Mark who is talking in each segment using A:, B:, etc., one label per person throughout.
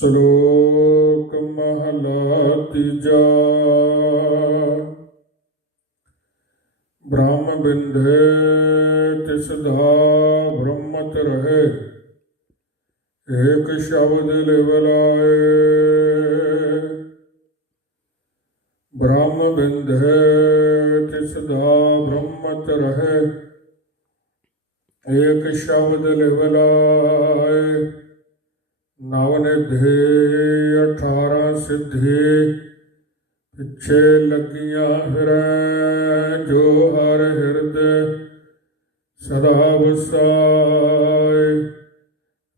A: ਸ਼ਲੋਕ ਮਹਲਾ ਤੀਜਾ। ਬ੍ਰਹਮ ਬਿੰਦੇ ਤਿਸ ਦਾ ਬ੍ਰਹਮਤ ਰਹੇ, ਏਕ ਸ਼ਬਦ ਲਿਵਲਾਏ ਬ੍ਰਹਮ ਬਿੰਦੇ ਤਿਸ ਦਾ ਬ੍ਰਹਮਤ ਰਹੇ, ਏਕ ਸ਼ਬਦ ਲਿਵਲਾਏ ਨਵ ਨਿਧੇ 18 ਸਿੱਧੀ, ਪਿੱਛੇ ਲੱਗੀਆਂ ਫਿਰੈ ਜੋ ਹਰ ਹਿਰਦੇ ਸਦਾ ਵਸਾਏ।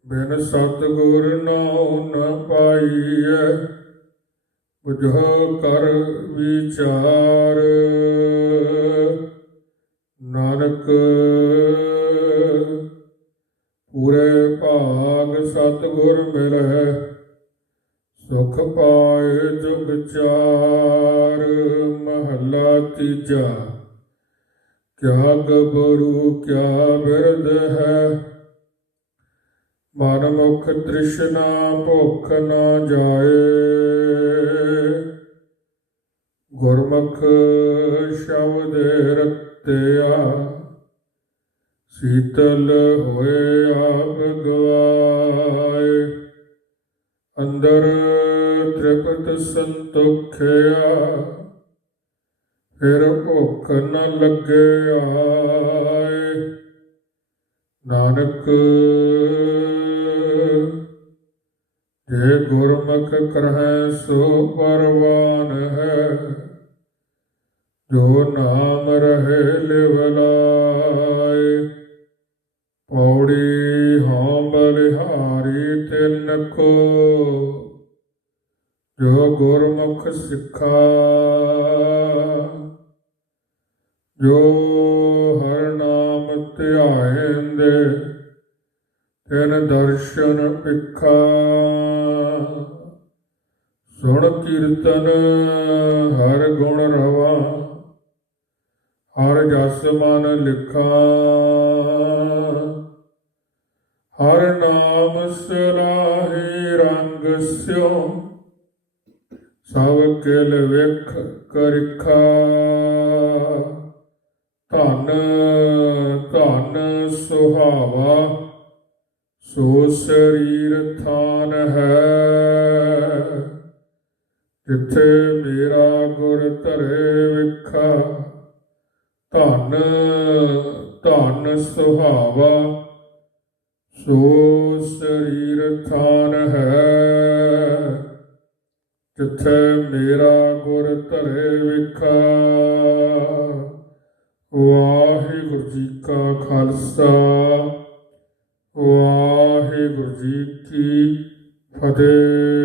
A: ਬਿਨ ਸਤਿਗੁਰ ਨਾਉ ਨ ਪਾਈਐ, ਬੁਝੋ ਕਰ ਵਿਚਾਰ। ਨਾਨਕ, ਪੂਰੇ ਭਾਗ ਸਤਿਗੁਰ ਮਿਲੈ ਸੁਖ ਪਾਏ ਜੁਗ ਚਾਰ, ਮਹਲਾ ਤੀਜਾ। ਕਿਆ ਗਬਰੂ ਕਿਆ ਬਿਰਦ ਹੈ? ਮਨ ਮੁਖ ਤ੍ਰਿਸ਼ਨਾ ਭੁੱਖ ਨਾ ਜਾਏ। ਗੁਰਮੁਖ ਸ਼ਬਦ ਰਤਿਆ, ਸੀਤਲ ਹੋਏ ਆਪ ਅੰਦਰ ਤ੍ਰਿਪਤ ਸੰਤੋਖਿਆ ਫਿਰ ਭੁੱਖ ਨ ਲੱਗੇ ਆਏ ਨਾਨਕ ਜੇ ਗੁਰਮੁਖ ਕਰਹਿ ਸੋ ਪਰਵਾਨ ਹੈ ਜੋ ਨਾਮ ਰਹੇ ਲਿਵ ਲਾਏ ਪੌੜੀ ਬਲਿਹਾਰੀ ਤਿਨ ਕੋ ਜੋ ਗੁਰਮੁਖ ਸਿੱਖਾ। ਜੋ ਹਰ ਨਾਮ ਧਿਆਇਂਦੇ ਤਿਨ ਦਰਸ਼ਨ ਪਿਖਾ ਸੁਣ ਕੀਰਤਨ ਹਰ ਗੁਣ ਰਵਾ, ਹਰ ਜਸ ਮਨ ਲਿਖਾ। ਹਰ ਨਾਮ ਸਲਾਹੀ ਰੰਗ ਸਿਓ ਸਭ ਕਿਲ ਵੇਖ ਕਰਿਖਾ ਧਨ ਧਨ ਸੁਹਾਵਾ, ਸੋ ਸਰੀਰ ਥਾਨ ਹੈ। ਜਿੱਥੇ ਮੇਰਾ ਗੁਰ ਧਰੇ ਵਿਖਾ। ਧਨ ਧਨ ਸੁਹਾਵਾ ਸੋ ਸਰੀਰ ਥਾਨ ਹੈ, ਜਿੱਥੇ ਮੇਰਾ ਗੁਰ ਧਰੇ ਵਿਖਾ। ਵਾਹਿਗੁਰੂ ਜੀ ਕਾ ਖਾਲਸਾ, ਵਾਹਿਗੁਰੂ ਜੀ ਕੀ ਫਤਿਹ।